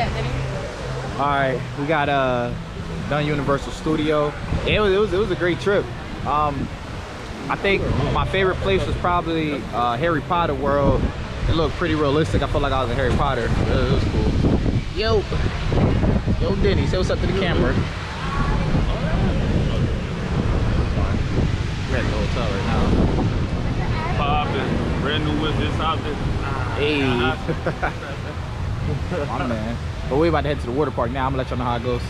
All right, we got done Universal Studio. It was a great trip. I think my favorite place was probably Harry Potter World. It looked pretty realistic. I felt like I was in Harry Potter. It was cool. Yo, Denny, say what's up to the camera. We're at the hotel right now. Poppin', brand new with this out there. Hey, my man. But we about to head to the water park now. I'm gonna let y'all know how it goes.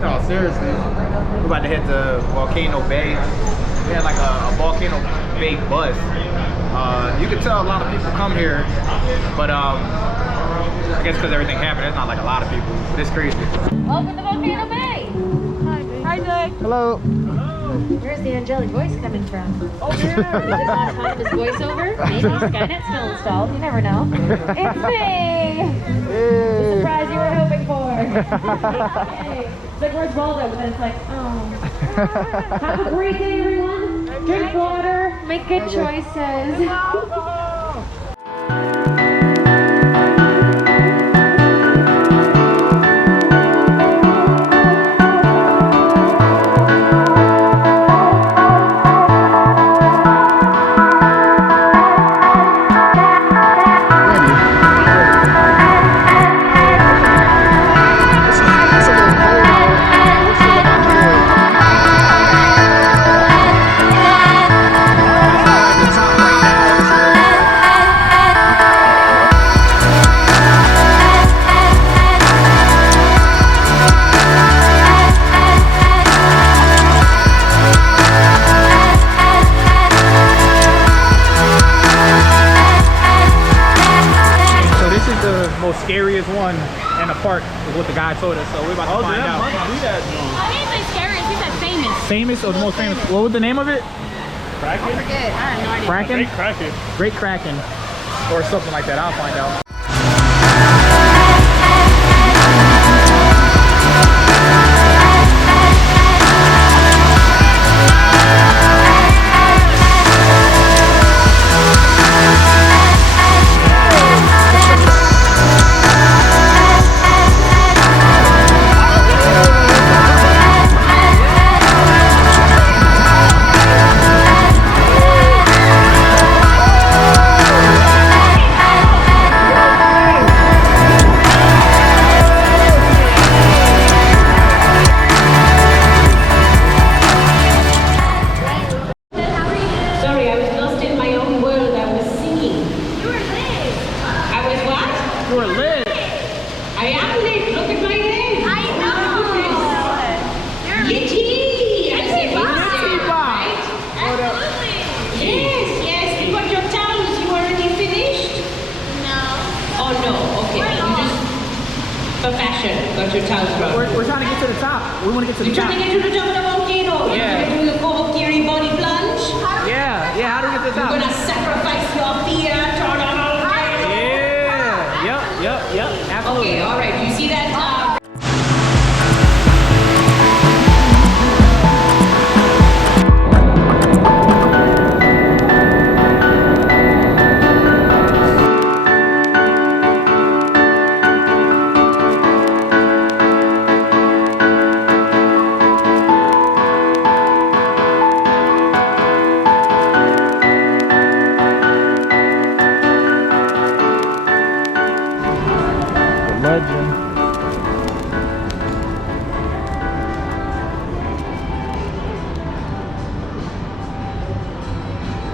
No, seriously. We're about to head to Volcano Bay. We had like a Volcano Bay bus. You can tell a lot of people come here, but I guess because everything happened, there's not like a lot of people. But it's crazy. Welcome to Volcano Bay. Hi, Doug. Hello. Where's the angelic voice coming from? Oh, yeah. Autonomous voiceover? Maybe Skynet's still installed. You never know. It's me. The surprise you were hoping for. Hey. It's like, where's Waldo? But then it's like, oh. Have a great day, everyone. Drink water. Make good choices. Scariest one in the park is what the guy told us, so we're about to find out. I didn't say scariest, he said famous. Famous or the most famous? What was the name of it? Kraken? I forget, I have no idea. Kraken? Great Kraken. Great Kraken. Or something like that, I'll find out. Got your towels wrong. We're trying to get to the top. We want to get to the top. You're trying to get to the top of the volcano. Yeah. You're doing a Kokiri body plunge. Yeah, how do we get to the top? You're gonna sacrifice your fear. Yeah, yep, absolutely. Okay, all right. You see that